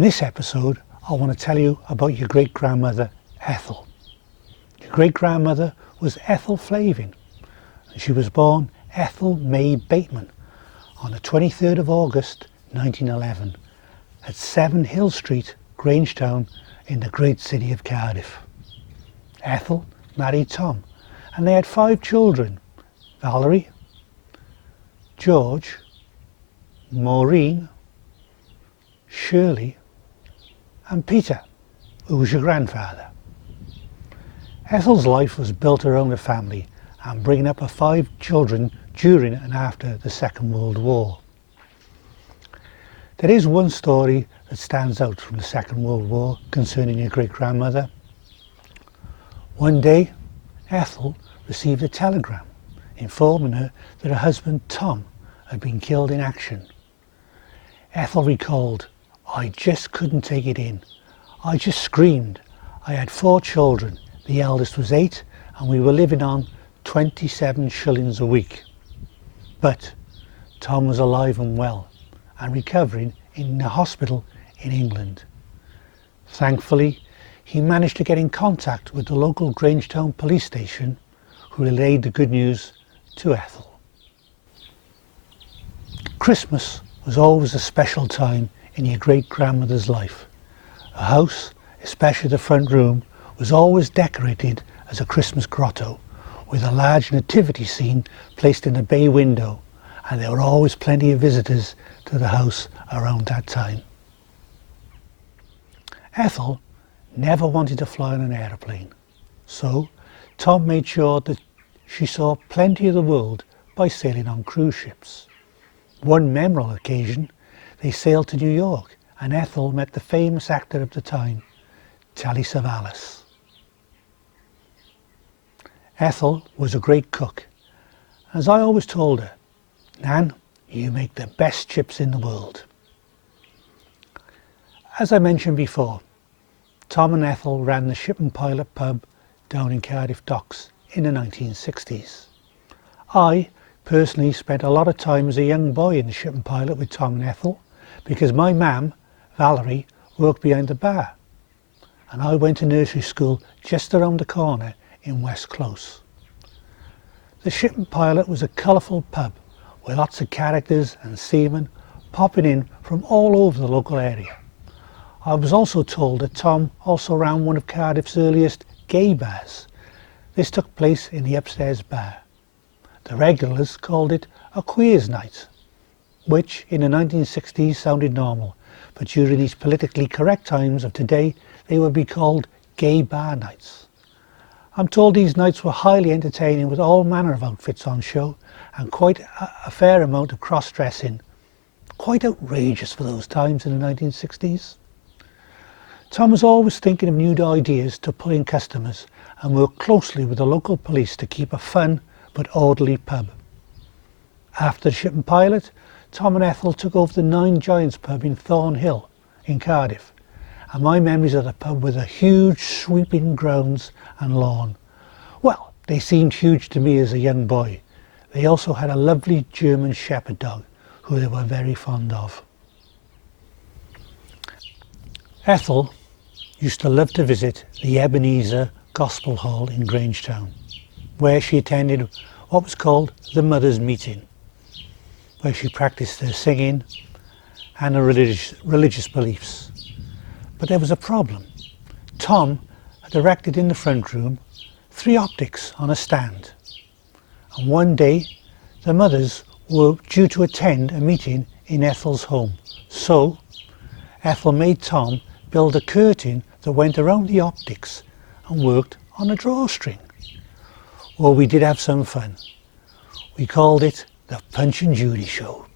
In this episode, I want to tell you about your great-grandmother, Ethel. Your great-grandmother was Ethel Flavin, and she was born Ethel May Flavin on the 23rd of August 1911 at 7 Hill Street, Grangetown in the great city of Cardiff. Ethel married Tom and they had 5 children: Valerie, George, Maureen, Shirley and Peter, who was your grandfather. Ethel's life was built around the family and bringing up her 5 children during and after the Second World War. There is one story that stands out from the Second World War concerning your great-grandmother. One day, Ethel received a telegram informing her that her husband Tom had been killed in action. Ethel recalled, "I just couldn't take it in. I just screamed. I had 4 children. The eldest was 8 and we were living on 27 shillings a week. But Tom was alive and well and recovering in a hospital in England. Thankfully, he managed to get in contact with the local Grangetown police station, who relayed the good news to Ethel." Christmas was always a special time in your great-grandmother's life. Her house, especially the front room, was always decorated as a Christmas grotto, with a large nativity scene placed in a bay window, and there were always plenty of visitors to the house around that time. Ethel never wanted to fly on an aeroplane, so Tom made sure that she saw plenty of the world by sailing on cruise ships. One memorable occasion, they sailed to New York and Ethel met the famous actor of the time, Telly Savalas. Ethel was a great cook. As I always told her, "Nan, you make the best chips in the world." As I mentioned before, Tom and Ethel ran the Ship and Pilot pub down in Cardiff Docks in the 1960s. I personally spent a lot of time as a young boy in the Ship and Pilot with Tom and Ethel because my mam, Valerie, worked behind the bar and I went to nursery school just around the corner in West Close. The Ship and Pilot was a colourful pub with lots of characters and seamen popping in from all over the local area. I was also told that Tom also ran one of Cardiff's earliest gay bars. This took place in the upstairs bar. The regulars called it a queers night, which in the 1960s sounded normal, but during these politically correct times of today they would be called gay bar nights. I'm told these nights were highly entertaining with all manner of outfits on show and quite a fair amount of cross-dressing. Quite outrageous for those times in the 1960s. Tom was always thinking of new ideas to pull in customers and worked closely with the local police to keep a fun but orderly pub. After the Ship and Pilot, Tom and Ethel took over the Nine Giants pub in Thornhill in Cardiff, and my memories of the pub were the huge sweeping grounds and lawn. Well, they seemed huge to me as a young boy. They also had a lovely German Shepherd dog who they were very fond of. Ethel used to love to visit the Ebenezer Gospel Hall in Grangetown, where she attended what was called the Mothers' Meeting, where she practiced her singing and her religious beliefs. But there was a problem. Tom had erected in the front room 3 optics on a stand, and one day the mothers were due to attend a meeting in Ethel's home, so Ethel made Tom build a curtain that went around the optics and worked on a drawstring. Well, we did have some fun. We called it the Punch and Judy Show.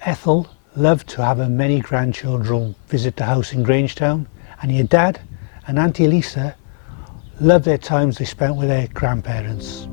Ethel loved to have her many grandchildren visit the house in Grangetown, and your dad and Auntie Lisa loved their times they spent with their grandparents.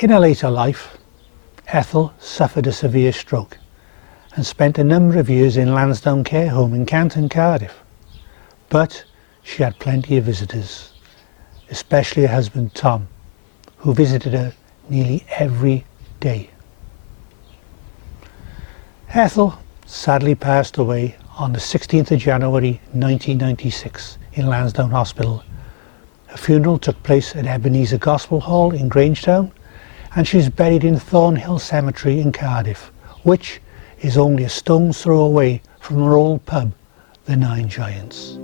In her later life, Ethel suffered a severe stroke and spent a number of years in Lansdowne Care Home in Canton, Cardiff. But she had plenty of visitors, especially her husband Tom, who visited her nearly every day. Ethel sadly passed away on the 16th of January 1996 in Lansdowne Hospital. Her funeral took place at Ebenezer Gospel Hall in Grangetown, and she is buried in Thornhill Cemetery in Cardiff, which is only a stone's throw away from her old pub, the Nine Giants.